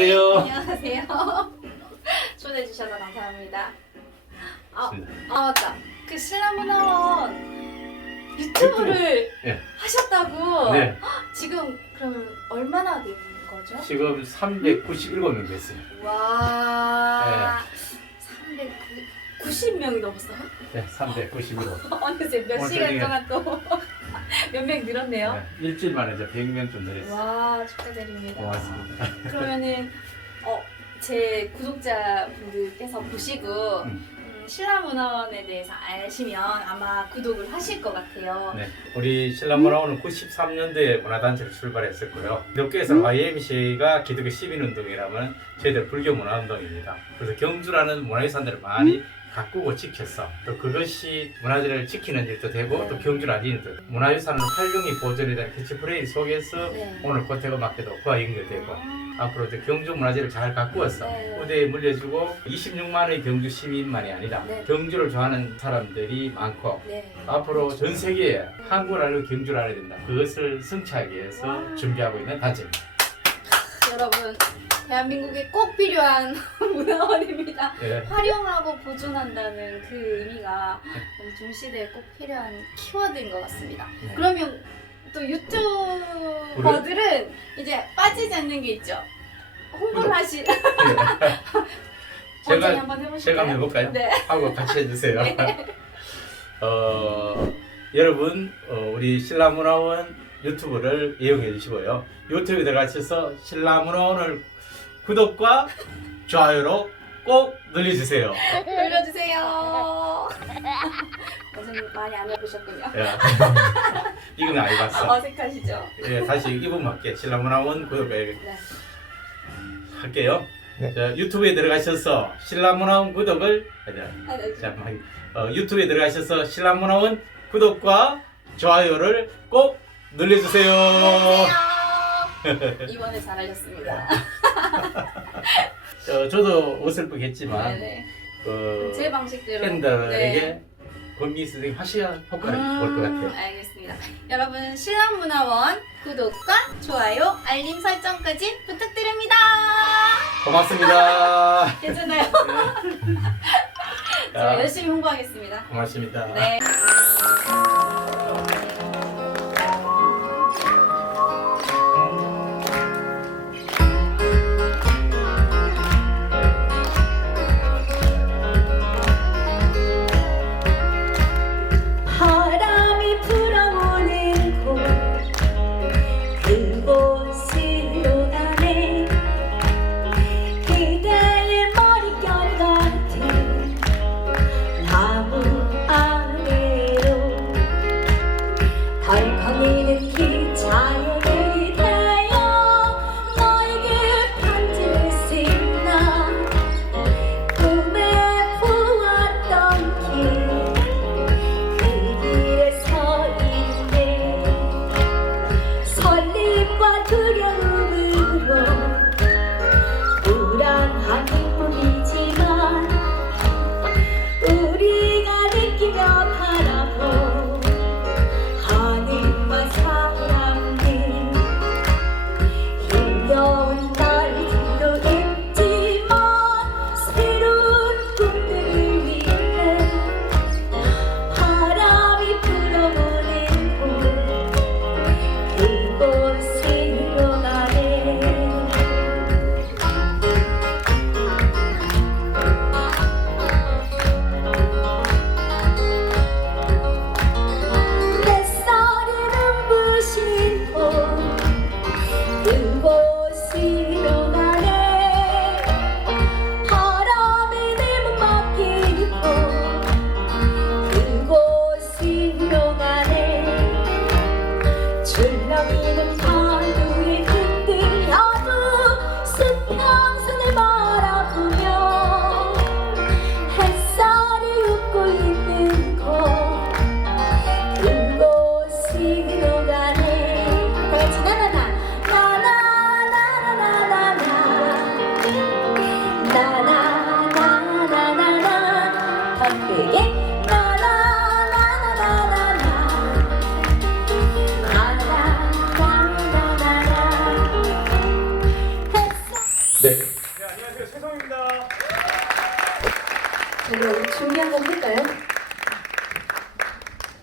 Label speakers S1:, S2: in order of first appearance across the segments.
S1: 안녕하세요.
S2: 안녕하세요. 초대해 주셔서 감사합니다. 아,
S1: 좋습니다.
S2: 아 맞다. 그 신라문화원 유튜브를
S1: 예.
S2: 하셨다고.
S1: 네,
S2: 지금 그러면 얼마나 된 거죠?
S1: 지금 397명 됐어요.
S2: 와. 390명이 넘었어요?
S1: 네, 391명.
S2: 어느새 몇
S1: 오늘
S2: 시간
S1: 저녁에-
S2: 동안 또 몇 명 늘었네요.
S1: 네, 일주일 만에 이제 100명 좀 늘었어요.
S2: 와 축하드립니다.
S1: 고맙습니다.
S2: 그러면은 어, 제 구독자 분들께서 보시고
S1: 음.
S2: 음, 신라문화원에 대해서 아시면 아마 구독을 하실 것 같아요.
S1: 네, 우리 신라문화원은 93년도에 문화단체를 출발했었고요. 기독교에서는 YMCA가 기독교 시민운동이라면 저희들 불교 문화운동입니다. 그래서 경주라는 문화유산들을 많이 가꾸고 지켰어. 또 그것이 문화재를 지키는 일도 되고 또 경주를 알리는 되고 문화유산은 활용이 보존이라는 캐치프레이즈 속에서
S2: 네.
S1: 오늘 고태가 맞게도 그와 연결되고
S2: 아,
S1: 앞으로 이제 경주 문화재를 잘 가꾸어서
S2: 네.
S1: 후대에 물려주고 26만의 경주 시민만이 아니라
S2: 네.
S1: 경주를 좋아하는 사람들이 많고
S2: 네.
S1: 앞으로 전 세계에 한국을 알고 경주를 알아야 된다. 그것을 성취하기 위해서
S2: 와.
S1: 준비하고 있는 단체입니다.
S2: 여러분 대한민국에 꼭 필요한 문화원입니다.
S1: 예.
S2: 활용하고 보존한다는 그 의미가 요즘 시대에 꼭 필요한 키워드인 것 같습니다.
S1: 네.
S2: 그러면 또 유튜버들은 이제 빠지지 않는 게 있죠. 홍보를. 하실
S1: 예.
S2: 원장님
S1: 제가
S2: 한번 해보실까요?
S1: 제가 한번 해볼까요?
S2: 네.
S1: 하고 같이 해주세요. 어, 여러분 어, 우리 신라문화원 유튜브를 이용해 주시고요. 유튜브에 들어가셔서 신라문화원을 구독과 좋아요로 꼭 눌러주세요.
S2: 돌려주세요. 원장님 많이 안 해보셨군요.
S1: 예. 이건 안 해봤어.
S2: 어색하시죠?
S1: 예, 다시 이분 맞게 신라문화원 구독해
S2: 네.
S1: 할게요.
S3: 네.
S1: 자, 유튜브에 들어가셔서 신라문화원 구독을 해야
S2: 아, 네.
S1: 자, 막, 어, 유튜브에 들어가셔서 신라문화원 구독과 좋아요를 꼭 눌러주세요.
S2: 안녕하세요. 이번에 잘하셨습니다.
S1: 어, 저도 어설프겠지만
S2: 네네.
S1: 그
S2: 제 방식대로.
S1: 팬들에게
S2: 네.
S1: 권미 선생님 하셔야 효과를
S2: 음,
S1: 볼것 같아요.
S2: 알겠습니다. 여러분 신랑문화원 구독과 좋아요, 알림 설정까지 부탁드립니다.
S1: 고맙습니다.
S2: 괜찮아요. 제가
S1: 자,
S2: 열심히 홍보하겠습니다.
S1: 고맙습니다.
S2: 네.
S4: 기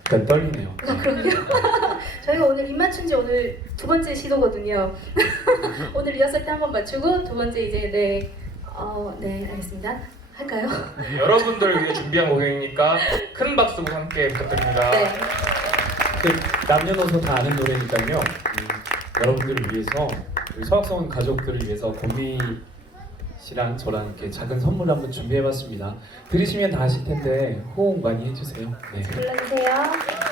S5: 약간 떨리네요.
S2: 아, 그럼요. 저희가 오늘 입 맞춘 지 오늘 두 번째 시도거든요. 오늘 리허설 때 한 번 맞추고 두 번째 이제 네, 어, 네 알겠습니다. 할까요?
S5: 여러분들을 위해 준비한 공연이니까 큰 박수로 함께 부탁드립니다.
S2: 네.
S6: 그 남녀노소 다 아는 노래니까요. 음, 여러분들을 위해서 우리 서학성 가족들을 위해서 권미 씨랑 저랑 이렇게 작은 선물 한번 준비해봤습니다. 들으시면 다 아실 텐데 호응 많이 해주세요. 네.
S2: 불러주세요.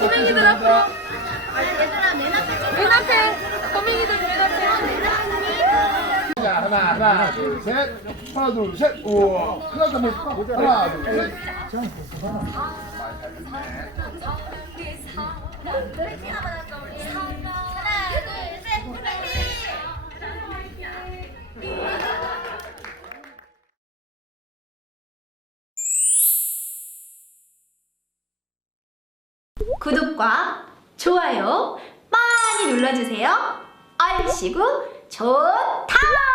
S7: 선배님들 앞으로. 아,
S8: 얘들아, 맨 앞에. 맨 앞에. 선배님들 맨 앞에.
S4: 자, 하나, 하나, 둘, 셋. 하나, 둘, 셋. 우와. 하나, 둘, 셋. 하나, 둘, 셋.
S2: 구독과 좋아요 많이 눌러주세요. 얼씨구 좋다!